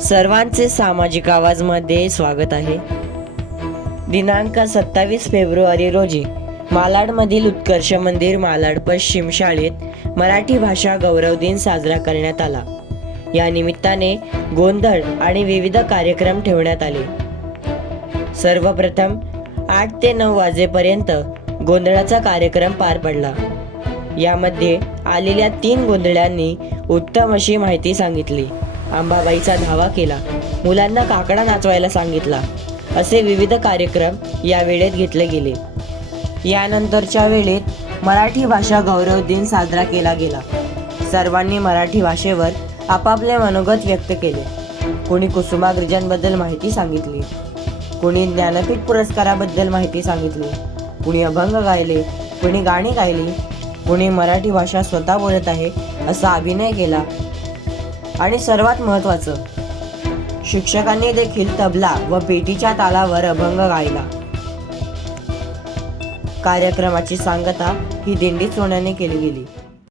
सर्वांचे सामाजिक आवाजमध्ये स्वागत आहे। दिनांक 27 फेब्रुवारी रोजी मालाडमधील उत्कर्ष मंदिर मालाड पश्चिम शाळेत मराठी भाषा गौरव दिन साजरा करण्यात आला। या निमित्ताने गोंधळ आणि विविध कार्यक्रम ठेवण्यात आले। सर्वप्रथम 8 ते 9 वाजेपर्यंत गोंधळाचा कार्यक्रम पार पडला। यामध्ये आलेल्या 3 गोंधळ्यांनी उत्तम अशी माहिती सांगितली, अंबाबाईचा धावा केला, मुलांना काकडा नाचवायला सांगितला, असे विविध कार्यक्रम या वेळेत घेतले गेले। यानंतरच्या वेळेत मराठी भाषा गौरव दिन साजरा केला गेला। सर्वांनी मराठी भाषेवर आपापले मनोगत व्यक्त केले। कोणी कुसुमाग्रजांबद्दल माहिती सांगितली, कोणी ज्ञानपीठ पुरस्काराबद्दल माहिती सांगितली, कोणी अभंग गायले, कोणी गाणी गायली, कोणी मराठी भाषा स्वतः बोलत आहे असा अभिनय केला आणि सर्वात महत्त्वाचं, शिक्षकांनी देखील तबला व पेटीच्या तालावर अभंग गायला। कार्यक्रमाची सांगता ही दिंडी सोहळ्याने केली गेली।